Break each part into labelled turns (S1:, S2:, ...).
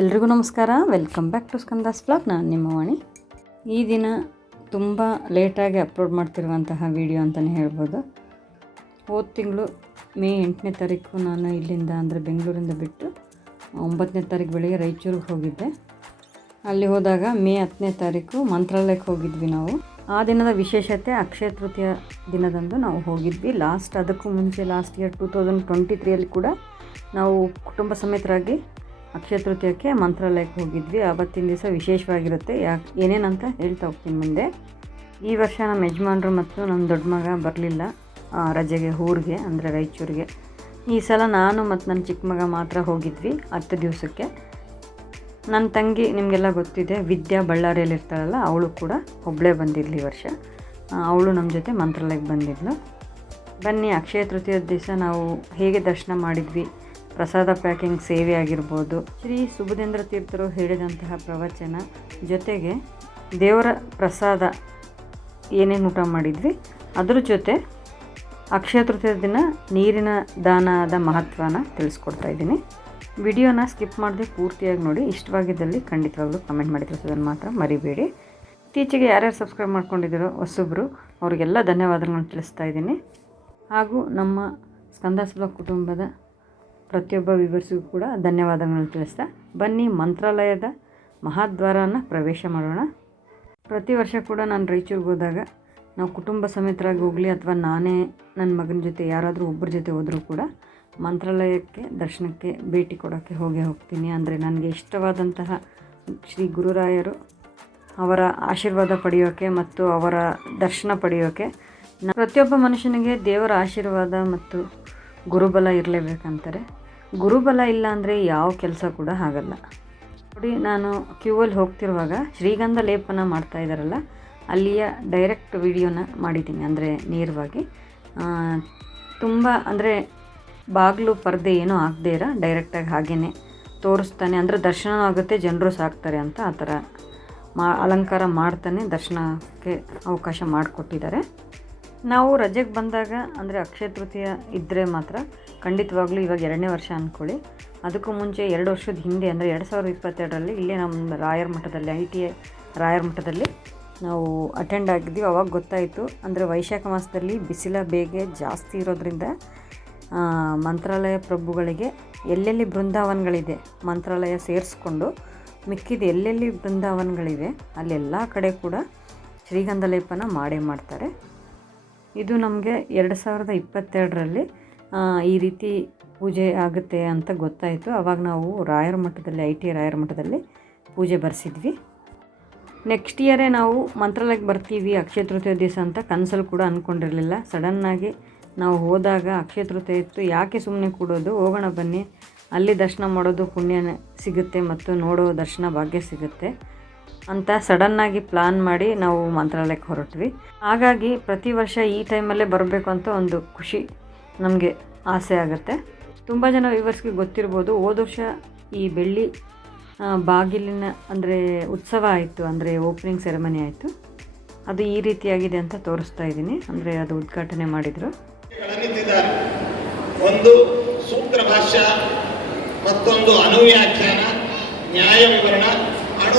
S1: ಎಲ್ರಿಗೂ ನಮಸ್ಕಾರ. Welcome back to Skanda's blog ನಾನು ನಿಮ್ಮ ವಾಣಿ. ಈ ದಿನ ತುಂಬ ಲೇಟಾಗಿ ಅಪ್ಲೋಡ್ ಮಾಡ್ತಿರುವಂತಹ ವಿಡಿಯೋ ಅಂತಲೇ ಹೇಳ್ಬೋದು. ಹೋದ ತಿಂಗಳು ಮೇ ಎಂಟನೇ ತಾರೀಕು ನಾನು ಇಲ್ಲಿಂದ ಅಂದರೆ ಬೆಂಗಳೂರಿಂದ ಬಿಟ್ಟು ಒಂಬತ್ತನೇ ತಾರೀಕು ಬೆಳಿಗ್ಗೆ ರಾಯಚೂರಿಗೆ ಹೋಗಿದ್ದೆ. ಅಲ್ಲಿ ಹೋದಾಗ ಮೇ ಹತ್ತನೇ ತಾರೀಕು ಮಂತ್ರಾಲಯಕ್ಕೆ ಹೋಗಿದ್ವಿ ನಾವು. ಆ ದಿನದ ವಿಶೇಷತೆ ಅಕ್ಷಯ ತೃತೀಯ ದಿನದಂದು ನಾವು ಹೋಗಿದ್ವಿ. ಲಾಸ್ಟ್ ಅದಕ್ಕೂ ಮುಂಚೆ last year two thousand twenty ತ್ರೀಯಲ್ಲಿ ಕೂಡ ನಾವು ಕುಟುಂಬ ಸಮೇತರಾಗಿ ಅಕ್ಷಯ ತೃತೀಯಕ್ಕೆ ಮಂತ್ರಾಲಯಕ್ಕೆ ಹೋಗಿದ್ವಿ. ಆವತ್ತಿನ ದಿವಸ ವಿಶೇಷವಾಗಿರುತ್ತೆ. ಯಾಕೆ ಏನೇನಂತ ಹೇಳ್ತಾ ಹೋಗ್ತೀನಿ ಮುಂದೆ. ಈ ವರ್ಷ ನಮ್ಮ ಯಜಮಾನ್ರು ಮತ್ತು ನಮ್ಮ ದೊಡ್ಡ ಮಗ ಬರಲಿಲ್ಲ ರಜೆಗೆ, ಊರಿಗೆ, ಅಂದರೆ ರಾಯಚೂರಿಗೆ. ಈ ಸಲ ನಾನು ಮತ್ತು ನನ್ನ ಚಿಕ್ಕ ಮಗ ಮಾತ್ರ ಹೋಗಿದ್ವಿ ಹತ್ತು ದಿವಸಕ್ಕೆ. ನನ್ನ ತಂಗಿ, ನಿಮಗೆಲ್ಲ ಗೊತ್ತಿದೆ, ವಿದ್ಯಾ ಬಳ್ಳಾರಿಯಲ್ಲಿ ಇರ್ತಾಳಲ್ಲ, ಅವಳು ಕೂಡ ಒಬ್ಬಳೇ ಬಂದಿರಲಿ ಈ ವರ್ಷ. ಅವಳು ನಮ್ಮ ಜೊತೆ ಮಂತ್ರಾಲಯಕ್ಕೆ ಬಂದಿದ್ಲು. ಬನ್ನಿ, ಅಕ್ಷಯ ತೃತೀಯದ ದಿವಸ ನಾವು ಹೇಗೆ ದರ್ಶನ ಮಾಡಿದ್ವಿ? ಪ್ರಸಾದ ಪ್ಯಾಕಿಂಗ್ ಸೇವೆ ಆಗಿರ್ಬೋದು. ಶ್ರೀ ಸುಬುಧೇಂದ್ರ ತೀರ್ಥರು ಹೇಳಿದಂತಹ ಪ್ರವಚನ ಜೊತೆಗೆ ದೇವರ ಪ್ರಸಾದ ಏನೇನು ಊಟ ಮಾಡಿದ್ವಿ, ಅದ್ರ ಜೊತೆ ಅಕ್ಷಯ ತೃತೀಯ ದಿನ ನೀರಿನ ದಾನದ ಮಹತ್ವನ ತಿಳಿಸ್ಕೊಡ್ತಾ ಇದ್ದೀನಿ. ವಿಡಿಯೋನ ಸ್ಕಿಪ್ ಮಾಡದೆ ಪೂರ್ತಿಯಾಗಿ ನೋಡಿ, ಇಷ್ಟವಾಗಿದ್ದಲ್ಲಿ ಖಂಡಿತವಾಗ್ಲೂ ಕಮೆಂಟ್ ಮಾಡಿ ತಿಳಿಸೋದನ್ನು ಮಾತ್ರ ಮರಿಬೇಡಿ. ಇತ್ತೀಚೆಗೆ ಯಾರ್ಯಾರು ಸಬ್ಸ್ಕ್ರೈಬ್ ಮಾಡ್ಕೊಂಡಿದ್ದೀರೋ ಹೊಸಬ್ರು, ಅವರಿಗೆಲ್ಲ ಧನ್ಯವಾದಗಳನ್ನು ತಿಳಿಸ್ತಾ ಇದ್ದೀನಿ. ಹಾಗೂ ನಮ್ಮ ಸ್ಕಂದಾಸ್ ಕುಟುಂಬದ ಪ್ರತಿಯೊಬ್ಬ ವಿವರ್ಸಿಗೂ ಕೂಡ ಧನ್ಯವಾದಗಳನ್ನು ತಿಳಿಸ್ತಾ, ಬನ್ನಿ ಮಂತ್ರಾಲಯದ ಮಹಾದ್ವಾರನ ಪ್ರವೇಶ ಮಾಡೋಣ. ಪ್ರತಿ ವರ್ಷ ಕೂಡ ನಾನು ರಾಯಚೂರಿಗೆ ಹೋದಾಗ ನಾವು ಕುಟುಂಬ ಸಮೇತರಾಗಿ ಹೋಗಲಿ ಅಥವಾ ನಾನೇ ನನ್ನ ಮಗನ ಜೊತೆ ಯಾರಾದರೂ ಒಬ್ಬರ ಜೊತೆ ಹೋದರೂ ಕೂಡ ಮಂತ್ರಾಲಯಕ್ಕೆ, ದರ್ಶನಕ್ಕೆ ಭೇಟಿ ಕೊಡೋಕ್ಕೆ ಹೋಗೇ ಹೋಗ್ತೀನಿ. ಅಂದರೆ ನನಗೆ ಇಷ್ಟವಾದಂತಹ ಶ್ರೀ ಗುರುರಾಯರು ಅವರ ಆಶೀರ್ವಾದ ಪಡೆಯೋಕ್ಕೆ ಮತ್ತು ಅವರ ದರ್ಶನ ಪಡೆಯೋಕ್ಕೆ ಪ್ರತಿಯೊಬ್ಬ ಮನುಷ್ಯನಿಗೆ ದೇವರ ಆಶೀರ್ವಾದ ಮತ್ತು ಗುರುಬಲ ಇರಲೇಬೇಕಂತಾರೆ. ಗುರುಬಲ ಇಲ್ಲ ಅಂದರೆ ಯಾವ ಕೆಲಸ ಕೂಡ ಆಗಲ್ಲ. ನೋಡಿ, ನಾನು ಕ್ಯೂವಲ್ಲಿ ಹೋಗ್ತಿರುವಾಗ ಶ್ರೀಗಂಧ ಲೇಪನ ಮಾಡ್ತಾ ಇದ್ದಾರಲ್ಲ, ಅಲ್ಲಿಯ ಡೈರೆಕ್ಟ್ ವಿಡಿಯೋನ ಮಾಡಿದ್ದೀನಿ, ಅಂದರೆ ನೇರವಾಗಿ. ತುಂಬ ಅಂದರೆ ಬಾಗಿಲು ಪರದೆ ಏನೂ ಆಗದೇ ಇರೋ ಡೈರೆಕ್ಟಾಗಿ ಹಾಗೇ ತೋರಿಸ್ತಾನೆ, ಅಂದರೆ ದರ್ಶನ ಆಗುತ್ತೆ, ಜನರು ಸಾಕ್ತಾರೆ ಅಂತ ಆ ಥರ ಮಾ, ಅಲಂಕಾರ ಮಾಡ್ತಾನೆ, ದರ್ಶನಕ್ಕೆ ಅವಕಾಶ ಮಾಡಿಕೊಟ್ಟಿದ್ದಾರೆ. ನಾವು ರಜೆಗೆ ಬಂದಾಗ, ಅಂದರೆ ಅಕ್ಷಯ ತೃತೀಯ ಇದ್ದರೆ ಮಾತ್ರ ಖಂಡಿತವಾಗ್ಲೂ ಇವಾಗ ಎರಡನೇ ವರ್ಷ ಅಂದ್ಕೊಳ್ಳಿ ಅದಕ್ಕೂ ಮುಂಚೆ ಎರಡು ವರ್ಷದ ಹಿಂದೆ, ಅಂದರೆ ಎರಡು ಸಾವಿರದ ಇಪ್ಪತ್ತೆರಡರಲ್ಲಿ ಇಲ್ಲೇ ನಮ್ಮ ರಾಯರ ಮಠದಲ್ಲಿ, ಐ ಟಿ ಐ ರಾಯರ ಮಠದಲ್ಲಿ ನಾವು ಅಟೆಂಡ್ ಆಗಿದ್ವಿ ಅವಾಗ ಗೊತ್ತಾಯಿತು, ಅಂದರೆ ವೈಶಾಖ ಮಾಸದಲ್ಲಿ ಬಿಸಿಲ ಬೇಗೆ ಜಾಸ್ತಿ ಇರೋದ್ರಿಂದ ಮಂತ್ರಾಲಯ ಪ್ರಭುಗಳಿಗೆ ಎಲ್ಲೆಲ್ಲಿ ಬೃಂದಾವನಗಳಿದೆ, ಮಂತ್ರಾಲಯ ಸೇರಿಸ್ಕೊಂಡು ಮಿಕ್ಕಿದ ಎಲ್ಲೆಲ್ಲಿ ಬೃಂದಾವನಗಳಿವೆ, ಅಲ್ಲೆಲ್ಲ ಕಡೆ ಕೂಡ ಶ್ರೀಗಂಧ ಲೇಪನ ಮಾಡೇ ಮಾಡ್ತಾರೆ. ಇದು ನಮಗೆ ಎರಡು ಸಾವಿರದ ಇಪ್ಪತ್ತೆರಡರಲ್ಲಿ ಈ ರೀತಿ ಪೂಜೆ ಆಗುತ್ತೆ ಅಂತ ಗೊತ್ತಾಯಿತು. ಆವಾಗ ನಾವು ರಾಯರ ಮಠದಲ್ಲಿ, ಐ ಟಿ ರಾಯರ ಮಠದಲ್ಲಿ ಪೂಜೆ ಬರೆಸಿದ್ವಿ. ನೆಕ್ಸ್ಟ್ ಇಯರೇ ನಾವು ಮಂತ್ರಾಲಯಕ್ಕೆ ಬರ್ತೀವಿ, ಅಕ್ಷಯ ತೃತೀಯ ದಿವಸ ಅಂತ ಕನಸಲ್ಲಿ ಕೂಡ ಅಂದ್ಕೊಂಡಿರಲಿಲ್ಲ ಸಡನ್ನಾಗಿ ನಾವು ಹೋದಾಗ ಅಕ್ಷಯ ಇತ್ತು. ಯಾಕೆ ಸುಮ್ಮನೆ ಕೂಡೋದು? ಹೋಗೋಣ ಬನ್ನಿ. ಅಲ್ಲಿ ದರ್ಶನ ಮಾಡೋದು ಪುಣ್ಯ ಸಿಗುತ್ತೆ ಮತ್ತು ನೋಡೋ ದರ್ಶನ ಭಾಗ್ಯ ಸಿಗುತ್ತೆ. ಅಂತ ಸಡನ್ನಾಗಿ ಪ್ಲಾನ್ ಮಾಡಿ ನಾವು ಮಂತ್ರಾಲಯಕ್ಕೆ ಹೊರಟ್ವಿ. ಹಾಗಾಗಿ ಪ್ರತಿ ವರ್ಷ ಈ ಟೈಮಲ್ಲೇ ಬರಬೇಕು ಅಂತ ಒಂದು ಖುಷಿ ನಮಗೆ ಆಸೆ ಆಗುತ್ತೆ. ತುಂಬ ಜನ ವ್ಯೂವರ್ಸ್ಗೆ ಗೊತ್ತಿರ್ಬೋದು, ಹೋದ ವರ್ಷ ಈ ಬೆಳ್ಳಿ ಬಾಗಿಲಿನ ಅಂದರೆ ಉತ್ಸವ ಆಯಿತು, ಅಂದರೆ ಓಪನಿಂಗ್ ಸೆರೆಮನಿ ಆಯಿತು. ಅದು ಈ ರೀತಿಯಾಗಿದೆ ಅಂತ ತೋರಿಸ್ತಾ ಇದ್ದೀನಿ. ಅಂದರೆ ಅದು ಉದ್ಘಾಟನೆ ಮಾಡಿದರು.
S2: ಒಂದು ಸೂತ್ರ ಭಾಷ್ಯ, ಮತ್ತೊಂದು ಅನುವ್ಯಾಖ್ಯಾನ, ನ್ಯಾಯ ವಿವರಣ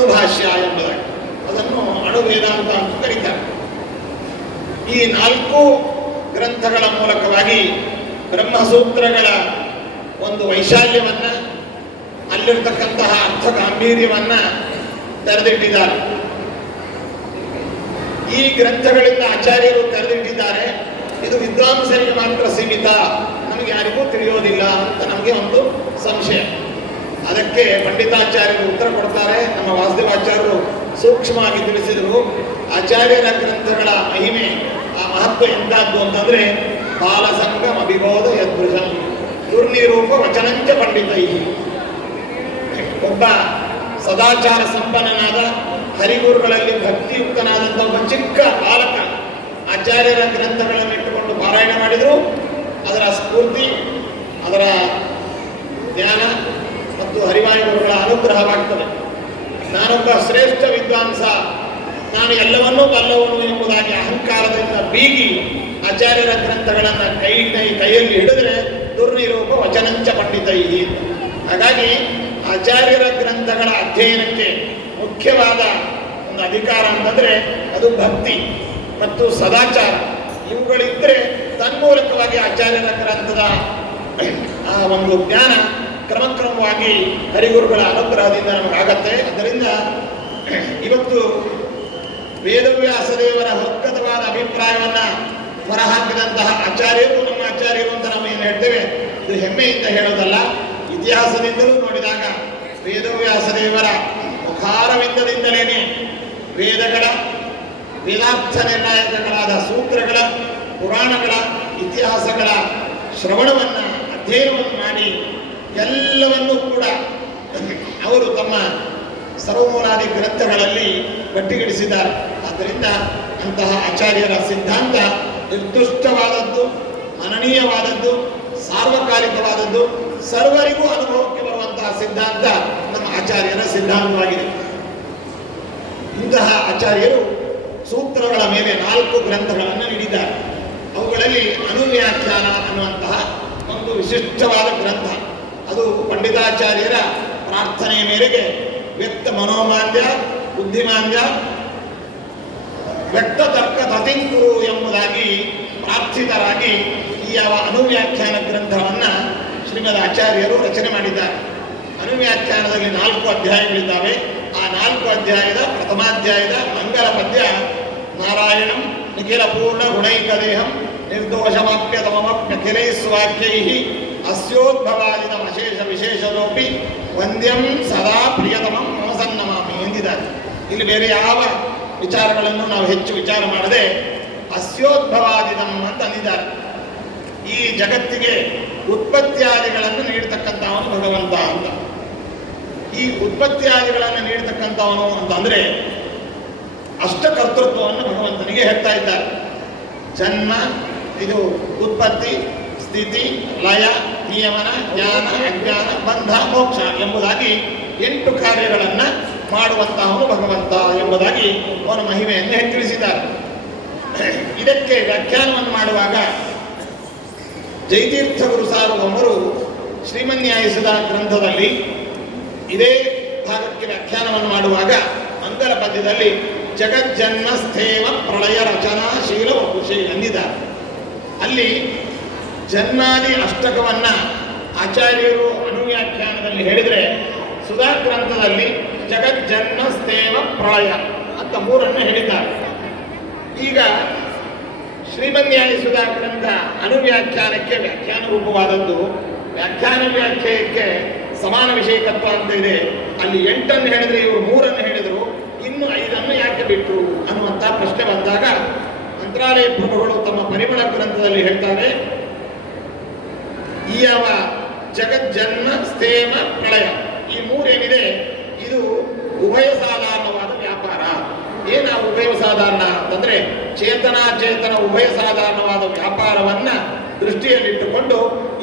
S2: ಅಣುಭಾಷ್ಯ ಎಂಬುದಾಗಿ. ಅದನ್ನು ಅಣು ವೇದಾಂತ ಅಂತ ಕರೀತಾರೆ. ಈ ನಾಲ್ಕು ಗ್ರಂಥಗಳ ಮೂಲಕವಾಗಿ ಬ್ರಹ್ಮಸೂತ್ರಗಳ ಒಂದು ವೈಶಾಲ್ಯವನ್ನು, ಅಲ್ಲಿರ್ತಕ್ಕಂತಹ ಅರ್ಥ ಗಾಂಭೀರ್ಯವನ್ನು ತೆರೆದಿಟ್ಟಿದ್ದಾರೆ. ಈ ಗ್ರಂಥಗಳಿಂದ ಆಚಾರ್ಯರು ತೆರೆದಿಟ್ಟಿದ್ದಾರೆ. ಇದು ವಿದ್ವಾಂಸರಿಗೆ ಮಾತ್ರ ಸೀಮಿತ. ನಮಗೆ ಯಾರಿಗೂ ತಿಳಿಯೋದಿಲ್ಲ ಅಂತ ನಮಗೆ ಒಂದು ಸಂಶಯ. ಅದಕ್ಕೆ ಪಂಡಿತಾಚಾರ್ಯರು ಉತ್ತರ ಕೊಡ್ತಾರೆ. ನಮ್ಮ ವಾಸುದೇವಾಚಾರ್ಯರು ಸೂಕ್ಷ್ಮವಾಗಿ ತಿಳಿಸಿದರು. ಆಚಾರ್ಯರ ಗ್ರಂಥಗಳ ಮಹಿಮೆ, ಆ ಮಹತ್ವ ಎಂದಾದ್ದು ಅಂತಂದ್ರೆ, ಬಾಲಸಂಗಮ ಅಭಿಬೋಧ ಯದೃಶಂ ದುರ್ನಿರೂಪ ವಚನಂಚ ಪಂಡಿತೈ. ಒಬ್ಬ ಸದಾಚಾರ ಸಂಪನ್ನನಾದ ಹರಿಗುರುಗಳಲ್ಲಿ ಭಕ್ತಿಯುಕ್ತನಾದಂಥ ಒಬ್ಬ ಚಿಕ್ಕ ಬಾಲಕ ಆಚಾರ್ಯರ ಗ್ರಂಥಗಳನ್ನು ಇಟ್ಟುಕೊಂಡು ಪಾರಾಯಣ ಮಾಡಿದ್ರು. ಅದರ ಸ್ಫೂರ್ತಿ, ಅದರ ಜ್ಞಾನ ಮತ್ತು ಹರಿವಾಯು ಗುರುಗಳ ಅನುಗ್ರಹವಾಗ್ತದೆ ನಾನೊಬ್ಬ ಶ್ರೇಷ್ಠ ವಿದ್ವಾಂಸ. ನಾನು ಎಲ್ಲವನ್ನೂ ಬಲ್ಲವನು ಎಂಬುದಾಗಿ ಅಹಂಕಾರದಿಂದ ಬೀಗಿ ಆಚಾರ್ಯರ ಗ್ರಂಥಗಳನ್ನು ಕೈ ಕೈ ಕೈಯಲ್ಲಿ ಹಿಡಿದ್ರೆ ದುರ್ನಿರೂಪ ವಚನಂಚ ಪಂಡಿತೈ ಹಾಗಾಗಿ ಆಚಾರ್ಯರ ಗ್ರಂಥಗಳ ಅಧ್ಯಯನಕ್ಕೆ ಮುಖ್ಯವಾದ ಒಂದು ಅಧಿಕಾರ ಅಂತಂದ್ರೆ ಅದು ಭಕ್ತಿ ಮತ್ತು ಸದಾಚಾರ. ಇವುಗಳಿದ್ದರೆ ತನ್ಮೂಲಕವಾಗಿ ಆಚಾರ್ಯರ ಗ್ರಂಥದ ಆ ಒಂದು ಜ್ಞಾನ ಕ್ರಮಕ್ರಮವಾಗಿ ಹರಿಗುರುಗಳ ಅನುಗ್ರಹದಿಂದ ನಮಗಾಗತ್ತೆ ಅದರಿಂದ ಇವತ್ತು ವೇದವ್ಯಾಸ ದೇವರ ಹೊಕ್ಕತವಾದ ಅಭಿಪ್ರಾಯವನ್ನು ಹೊರಹಾಕಿದಂತಹ ಆಚಾರ್ಯರು ನಮ್ಮ ಆಚಾರ್ಯರು ಅಂತ ನಾವು ಏನು ಹೇಳ್ತೇವೆ, ಇದು ಹೆಮ್ಮೆಯಿಂದ ಹೇಳೋದಲ್ಲ. ಇತಿಹಾಸದಿಂದಲೂ ನೋಡಿದಾಗ ವೇದವ್ಯಾಸ ದೇವರ ಮುಖಾರವಿಂದದಿಂದಲೇನೆ ವೇದಗಳ, ವೇದಾರ್ಥ ನಿರ್ಣಾಯಕಗಳಾದ ಸೂತ್ರಗಳ, ಪುರಾಣಗಳ, ಇತಿಹಾಸಗಳ ಶ್ರವಣವನ್ನು ಅಧ್ಯಯನವನ್ನು ಮಾಡಿ ಎಲ್ಲವನ್ನೂ ಕೂಡ ಅವರು ತಮ್ಮ ಸರ್ವಮೂಲಾದಿ ಗ್ರಂಥಗಳಲ್ಲಿ ಪಟ್ಟಿಗಿಡಿಸಿದ್ದಾರೆ. ಆದ್ದರಿಂದ ಅಂತಹ ಆಚಾರ್ಯರ ಸಿದ್ಧಾಂತ ನಿರ್ದುಷ್ಟವಾದದ್ದು, ಮನನೀಯವಾದದ್ದು, ಸಾರ್ವಕಾಲಿಕವಾದದ್ದು, ಸರ್ವರಿಗೂ ಅನುಭವಕ್ಕೆ ಬರುವಂತಹ ಸಿದ್ಧಾಂತ ನಮ್ಮ ಆಚಾರ್ಯರ ಸಿದ್ಧಾಂತವಾಗಿದೆ. ಇಂತಹ ಆಚಾರ್ಯರು ಸೂತ್ರಗಳ ಮೇಲೆ ನಾಲ್ಕು ಗ್ರಂಥಗಳನ್ನು ನೀಡಿದ್ದಾರೆ. ಅವುಗಳಲ್ಲಿ ಅನುವ್ಯಾಖ್ಯಾನ ಅನ್ನುವಂತಹ ಒಂದು ವಿಶಿಷ್ಟವಾದ ಗ್ರಂಥ. ಅದು ಪಂಡಿತಾಚಾರ್ಯರ ಪ್ರಾರ್ಥನೆಯ ಮೇರೆಗೆ ವ್ಯಕ್ತ ಮನೋಮಾಂದ್ಯ, ಬುದ್ಧಿಮಾಂದ್ಯ, ವ್ಯಕ್ತ ತರ್ಕ ತತಿಂಕು ಎಂಬುದಾಗಿ ಪ್ರಾರ್ಥಿತರಾಗಿ ಈ ಯಾವ ಅನುವ್ಯಾಖ್ಯಾನ ಗ್ರಂಥವನ್ನು ಶ್ರೀಮದ್ ಆಚಾರ್ಯರು ರಚನೆ ಮಾಡಿದ್ದಾರೆ. ಅನುವ್ಯಾಖ್ಯಾನದಲ್ಲಿ ನಾಲ್ಕು ಅಧ್ಯಾಯಗಳಿದ್ದಾವೆ. ಆ ನಾಲ್ಕು ಅಧ್ಯಾಯದ ಪ್ರಥಮಾಧ್ಯಾಯದ ಮಂಗಲ ಪದ್ಯ ನಾರಾಯಣಂ ನಿಖಿಲ ಪೂರ್ಣ ಗುಣೈಕ ದೇಹಂ ನಿರ್ದೋಷಮಾಪ್ಯತಮಪ್ಯಖಿಲೈ ಸ್ವಾಕ್ಯೈ ಅಸ್ಯೋದ್ಭವಾದಿನ ವಿಶೇಷ ವಿಶೇಷದೋಪಿ ವಂದ್ಯಂ ಸದಾ ಪ್ರಿಯತಮಂ ಮನಸನ್ನಮಾಮಿ ಎಂದಿದ್ದಾರೆ. ಇಲ್ಲಿ ಬೇರೆ ಯಾವ ವಿಚಾರಗಳನ್ನು ನಾವು ಹೆಚ್ಚು ವಿಚಾರ ಮಾಡದೆ ಅಸ್ಯೋದ್ಭವಾದಿದಂ ಅಂತ ಅಂದಿದ್ದಾರೆ. ಈ ಜಗತ್ತಿಗೆ ಉತ್ಪತ್ತಿಯಾದಿಗಳನ್ನು ನೀಡ್ತಕ್ಕಂಥವನು ಭಗವಂತ ಅಂತ. ಈ ಉತ್ಪತ್ತಿಯಾದಿಗಳನ್ನು ನೀಡತಕ್ಕಂಥವನು ಅಂತಂದ್ರೆ ಅಷ್ಟಕರ್ತೃತ್ವವನ್ನು ಭಗವಂತನಿಗೆ ಹೇಳ್ತಾ ಇದ್ದಾರೆ. ಜನ್ಮ, ಇದು ಉತ್ಪತ್ತಿ, ಸ್ಥಿತಿ, ಲಯ ನಿಯಮನ ಜ್ಞಾನ, ಅಜ್ಞಾನ, ಬಂಧ, ಮೋಕ್ಷ ಎಂಬುದಾಗಿ ಎಂಟು ಕಾರ್ಯಗಳನ್ನ ಮಾಡುವಂತಹವನು ಭಗವಂತ ಎಂಬುದಾಗಿ ಅವನ ಮಹಿಮೆಯನ್ನು ತಿಳಿಸಿದ್ದಾರೆ. ಇದಕ್ಕೆ ವ್ಯಾಖ್ಯಾನವನ್ನು ಮಾಡುವಾಗ ಜೈತೀರ್ಥ ಗುರು ಸಾರ್ವಭೌಮರು ಶ್ರೀಮನ್ಯಾಯಿಸಿದ ಗ್ರಂಥದಲ್ಲಿ ಇದೇ ಭಾಗಕ್ಕೆ ವ್ಯಾಖ್ಯಾನವನ್ನು ಮಾಡುವಾಗ ಮಂಗಲ ಪದ್ಯದಲ್ಲಿ ಜಗಜ್ಜನ್ಮ ಸ್ಥೇವ ಪ್ರಳಯ ರಚನಾ ಶೀಲ ವಪುಷಿ ಎಂದಿದ್ದಾರೆ ಅಲ್ಲಿ ಜನ್ಮಾದಿ ಅಷ್ಟಕವನ್ನ ಆಚಾರ್ಯರು ಅನುವ್ಯಾಖ್ಯಾನದಲ್ಲಿ ಹೇಳಿದರೆ ಸುಧಾ ಗ್ರಂಥದಲ್ಲಿ ಜಗಜ್ಜನ್ಮ ಸೇವ ಪ್ರಾಯ ಅಂತ ಮೂರನ್ನು ಹೇಳಿದ್ದಾರೆ. ಈಗ ಶ್ರೀಮನ್ಯಾಯಿಸುವ ಗ್ರಂಥ ಅನುವ್ಯಾಖ್ಯಾನಕ್ಕೆ ವ್ಯಾಖ್ಯಾನ ರೂಪವಾದದ್ದು. ವ್ಯಾಖ್ಯಾನ ವ್ಯಾಖ್ಯಾನಕ್ಕೆ ಸಮಾನ ವಿಷಯಕತ್ವ ಅಂತ ಇದೆ. ಅಲ್ಲಿ ಎಂಟನ್ನು ಹೇಳಿದರೆ ಇವರು ಮೂರನ್ನು ಹೇಳಿದರು. ಇನ್ನು ಐದನ್ನು ಯಾಕೆ ಬಿಟ್ಟರು ಅನ್ನುವಂಥ ಪ್ರಶ್ನೆ ಬಂದಾಗ ಮಂತ್ರಾಲಯ ಪ್ರಭುಗಳು ತಮ್ಮ ಪರಿಮಳ ಗ್ರಂಥದಲ್ಲಿ ಹೇಳ್ತಾರೆ. ಯಾವ ಜಗಜ್ಜನ್ಮ ಸ್ಥೇಮ, ಪ್ರಳಯ. ಈ ಮೂರೇನಿದೆ? ಇದು ಉಭಯ ಸಾಧಾರಣವಾದ ವ್ಯಾಪಾರ. ಏನ ಉಭಯ ಸಾಧಾರಣ ಅಂತಂದ್ರೆ ಚೇತನಾಚೇತನ ಚೇತನ ಉಭಯ ಸಾಧಾರಣವಾದ ವ್ಯಾಪಾರವನ್ನ ದೃಷ್ಟಿಯಲ್ಲಿಟ್ಟುಕೊಂಡು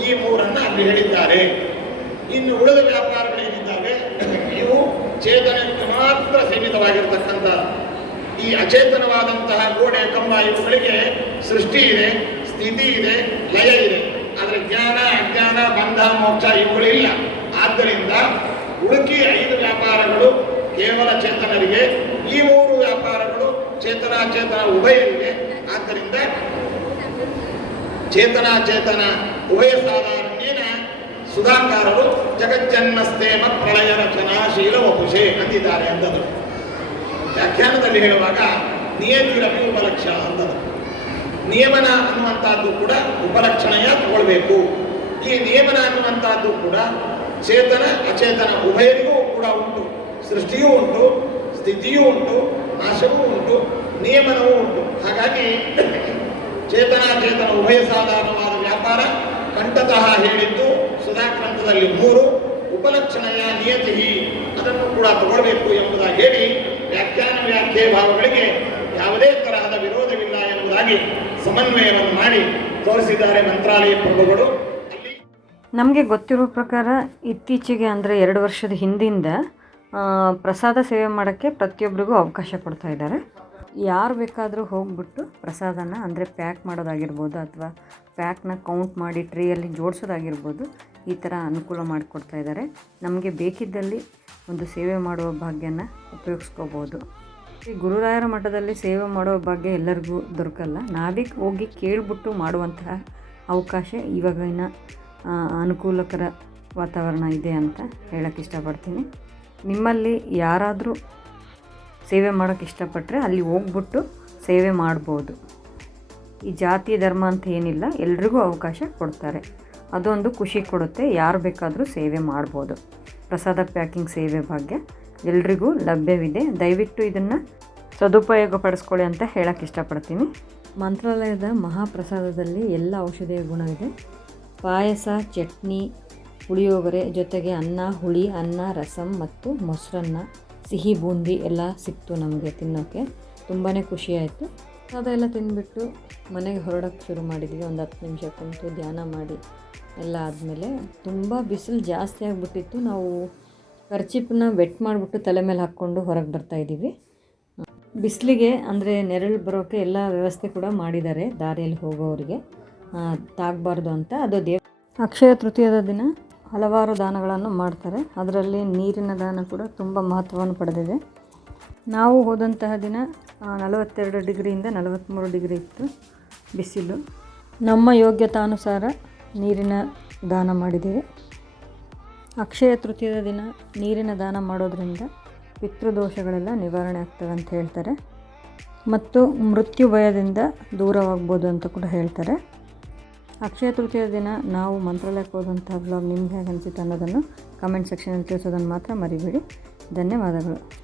S2: ಈ ಮೂರನ್ನ ಅಲ್ಲಿ ಹೇಳಿದ್ದಾರೆ. ಇನ್ನು ಉಳಿದ ವ್ಯಾಪಾರಗಳೇನಿದ್ದಾವೆ? ಇವು ಚೇತನಕ್ಕೆ ಮಾತ್ರ ಸೀಮಿತವಾಗಿರ್ತಕ್ಕಂಥ ಈ ಅಚೇತನವಾದಂತಹ ಗೋಡೆ ಕಂಬ ಇವುಗಳಿಗೆ ಸೃಷ್ಟಿ ಇದೆ, ಸ್ಥಿತಿ ಇದೆ, ಲಯ ಇದೆ. ಆದರೆ ಜ್ಞಾನ, ಅಜ್ಞಾನ, ಬಂಧ, ಮೋಕ್ಷ ಇವುಗಳಿಲ್ಲ ಆದ್ದರಿಂದ ಉಳುಕಿ ಐದು ವ್ಯಾಪಾರಗಳು ಕೇವಲ ಚೇತನರಿಗೆ, ಈ ಮೂರು ವ್ಯಾಪಾರಗಳು ಚೇತನ ಚೇತನ ಉಭಯರಿಗೆ. ಆದ್ದರಿಂದ ಚೇತನ ಚೇತನ ಉಭಯ ಸಾಧಾರಣ ಸುಧಾಕಾರರು ಜಗಜ್ಜನ್ಮಸ್ತೇಮ ಪ್ರಳಯ ರಚನಾ ಶೀಲ ವಪುಷೆ ಅಂದಿದ್ದಾರೆ ಅಂತಂದ್ರು ವ್ಯಾಖ್ಯಾನದಲ್ಲಿ ಹೇಳುವಾಗ ನಿಯತಿರಪಿ ಉಪಲಕ್ಷ ಅಂತಂದ್ರು ನಿಯಮನ ಅನ್ನುವಂಥದ್ದು ಕೂಡ ಉಪಲಕ್ಷಣೆಯ ತಗೊಳ್ಬೇಕು. ಈ ನಿಯಮನ ಅನ್ನುವಂಥದ್ದು ಕೂಡ ಚೇತನ, ಅಚೇತನ ಉಭಯರಿಗೂ ಕೂಡ ಉಂಟು. ಸೃಷ್ಟಿಯೂ ಉಂಟು, ಸ್ಥಿತಿಯೂ ಉಂಟು, ನಾಶವೂ ಉಂಟು, ನಿಯಮನವೂ ಉಂಟು. ಹಾಗಾಗಿ ಚೇತನ ಚೇತನ ಉಭಯ ಸಾಧಾರಣವಾದ ವ್ಯಾಪಾರ ಕಂಠತಃ ಹೇಳಿದ್ದು ಸುಧಾಕ್ರಂಥದಲ್ಲಿ ಮೂರು, ಉಪಲಕ್ಷಣೆಯ ನಿಯತಿ ಅದನ್ನು ಕೂಡ ತಗೊಳ್ಬೇಕು ಎಂಬುದಾಗಿ ಹೇಳಿ ವ್ಯಾಖ್ಯಾನ ವ್ಯಾಖ್ಯೆ ಭಾವಗಳಿಗೆ ಯಾವುದೇ ತರಹದ ವಿರೋಧವಿಲ್ಲ ಎಂಬುದಾಗಿ ಸಮನ್ವಯವನ್ನು ಮಾಡಿ ತೋರಿಸಿದ್ದಾರೆ ಮಂತ್ರಾಲಯ ಪ್ರಭುಗಳು.
S1: ನಮಗೆ ಗೊತ್ತಿರೋ ಪ್ರಕಾರ ಇತ್ತೀಚೆಗೆ ಅಂದರೆ ಎರಡು ವರ್ಷದ ಹಿಂದಿಂದ ಪ್ರಸಾದ ಸೇವೆ ಮಾಡೋಕ್ಕೆ ಪ್ರತಿಯೊಬ್ಬರಿಗೂ ಅವಕಾಶ ಕೊಡ್ತಾ ಇದ್ದಾರೆ. ಯಾರು ಬೇಕಾದರೂ ಹೋಗ್ಬಿಟ್ಟು ಪ್ರಸಾದನ ಅಂದರೆ ಪ್ಯಾಕ್ ಮಾಡೋದಾಗಿರ್ಬೋದು ಅಥವಾ ಪ್ಯಾಕ್ನ ಕೌಂಟ್ ಮಾಡಿ ಟ್ರೇಯಲ್ಲಿ ಜೋಡಿಸೋದಾಗಿರ್ಬೋದು ಈ ಥರ ಅನುಕೂಲ ಮಾಡಿಕೊಡ್ತಾ ಇದ್ದಾರೆ. ನಮಗೆ ಬೇಕಿದ್ದಲ್ಲಿ ಒಂದು ಸೇವೆ ಮಾಡುವ ಭಾಗ್ಯನ ಉಪಯೋಗಿಸ್ಕೋಬೋದು. ಈ ಗುರುರಾಯರ ಮಠದಲ್ಲಿ ಸೇವೆ ಮಾಡೋ ಬಗ್ಗೆ ಎಲ್ಲರಿಗೂ ದೊರಕಲ್ಲ. ನಾವೇ ಹೋಗಿ ಕೇಳಿಬಿಟ್ಟು ಮಾಡುವಂತಹ ಅವಕಾಶ ಇವಾಗಿನ ಅನುಕೂಲಕರ ವಾತಾವರಣ ಇದೆ ಅಂತ ಹೇಳಕ್ಕೆ ಇಷ್ಟಪಡ್ತೀನಿ. ನಿಮ್ಮಲ್ಲಿ ಯಾರಾದರೂ ಸೇವೆ ಮಾಡೋಕ್ಕೆ ಇಷ್ಟಪಟ್ಟರೆ ಅಲ್ಲಿ ಹೋಗ್ಬಿಟ್ಟು ಸೇವೆ ಮಾಡ್ಬೋದು. ಈ ಜಾತಿ, ಧರ್ಮ ಅಂತ ಏನಿಲ್ಲ, ಎಲ್ರಿಗೂ ಅವಕಾಶ ಕೊಡ್ತಾರೆ. ಅದೊಂದು ಖುಷಿ ಕೊಡುತ್ತೆ, ಯಾರು ಬೇಕಾದರೂ ಸೇವೆ ಮಾಡ್ಬೋದು. ಪ್ರಸಾದ ಪ್ಯಾಕಿಂಗ್ ಸೇವೆ ಭಾಗ್ಯ. ಎಲ್ರಿಗೂ ಲಭ್ಯವಿದೆ. ದಯವಿಟ್ಟು ಇದನ್ನು ಸದುಪಯೋಗ ಪಡಿಸ್ಕೊಳ್ಳಿ ಅಂತ ಹೇಳಕ್ಕೆ ಇಷ್ಟಪಡ್ತೀನಿ. ಮಂತ್ರಾಲಯದ ಮಹಾಪ್ರಸಾದದಲ್ಲಿ ಎಲ್ಲ ಔಷಧಿಯ ಇದೆ. ಪಾಯಸ, ಚಟ್ನಿ, ಪುಳಿಯೋಗರೆ, ಜೊತೆಗೆ ಅನ್ನ, ಹುಳಿ, ಅನ್ನ, ರಸಂ ಮತ್ತು ಮೊಸರನ್ನ, ಸಿಹಿ, ಬೂಂದಿ ಎಲ್ಲ ಸಿಕ್ತು ನಮಗೆ ತಿನ್ನೋಕ್ಕೆ ತುಂಬಾ ಖುಷಿಯಾಯಿತು. ಅದೆಲ್ಲ ತಿಂದುಬಿಟ್ಟು ಮನೆಗೆ ಹೊರಡೋಕ್ಕೆ ಶುರು ಮಾಡಿದ್ವಿ. ಒಂದು ಹತ್ತು ನಿಮಿಷ ಕುಂತು ಧ್ಯಾನ ಮಾಡಿ ಎಲ್ಲ ಆದಮೇಲೆ ತುಂಬ ಬಿಸಿಲು ಜಾಸ್ತಿ ಆಗಿಬಿಟ್ಟಿತ್ತು. ನಾವು ಖರ್ಚಿಪನ್ನ ವೆಟ್ ಮಾಡಿಬಿಟ್ಟು ತಲೆ ಮೇಲೆ ಹಾಕ್ಕೊಂಡು ಹೊರಗೆ ಬರ್ತಾಯಿದ್ದೀವಿ ಬಿಸಿಲಿಗೆ ಅಂದರೆ ನೆರಳು ಬರೋಕ್ಕೆ ಎಲ್ಲ ವ್ಯವಸ್ಥೆ ಕೂಡ ಮಾಡಿದ್ದಾರೆ ದಾರಿಯಲ್ಲಿ ಹೋಗೋರಿಗೆ. ತಾಗಬಾರ್ದು ಅಂತ. ಅದು ದೇವ ಅಕ್ಷಯ ತೃತೀಯದ ದಿನ ಹಲವಾರು ದಾನಗಳನ್ನು ಮಾಡ್ತಾರೆ. ಅದರಲ್ಲಿ ನೀರಿನ ದಾನ ಕೂಡ ತುಂಬ ಮಹತ್ವವನ್ನು ಪಡೆದಿದೆ. ನಾವು ಹೋದಂತಹ ದಿನ ನಲವತ್ತೆರಡು ಡಿಗ್ರಿಯಿಂದ ನಲವತ್ತ್ಮೂರು ಡಿಗ್ರಿ ಇತ್ತು ಬಿಸಿಲು. ನಮ್ಮ ಯೋಗ್ಯತಾನುಸಾರ ನೀರಿನ ದಾನ ಮಾಡಿದ್ದೇವೆ. ಅಕ್ಷಯ ತೃತೀಯದ ದಿನ ನೀರಿನ ದಾನ ಮಾಡೋದ್ರಿಂದ ಪಿತೃದೋಷಗಳೆಲ್ಲ ನಿವಾರಣೆ ಆಗ್ತವೆ ಅಂತ ಹೇಳ್ತಾರೆ. ಮತ್ತು ಮೃತ್ಯು ಭಯದಿಂದ ದೂರವಾಗ್ಬೋದು ಅಂತ ಕೂಡ ಹೇಳ್ತಾರೆ. ಅಕ್ಷಯ ತೃತೀಯ ದಿನ ನಾವು ಮಂತ್ರಾಲಯಕ್ಕೆ ಹೋದಂಥ ಬ್ಲಾಗ್ ನಿಮ್ಗೆ ಹೇಗೆ ಅನಿಸುತ್ತೆ ಅನ್ನೋದನ್ನು ಕಮೆಂಟ್ ಸೆಕ್ಷನಲ್ಲಿ ತಿಳಿಸೋದನ್ನು ಮಾತ್ರ ಮರಿಬೇಡಿ. ಧನ್ಯವಾದಗಳು.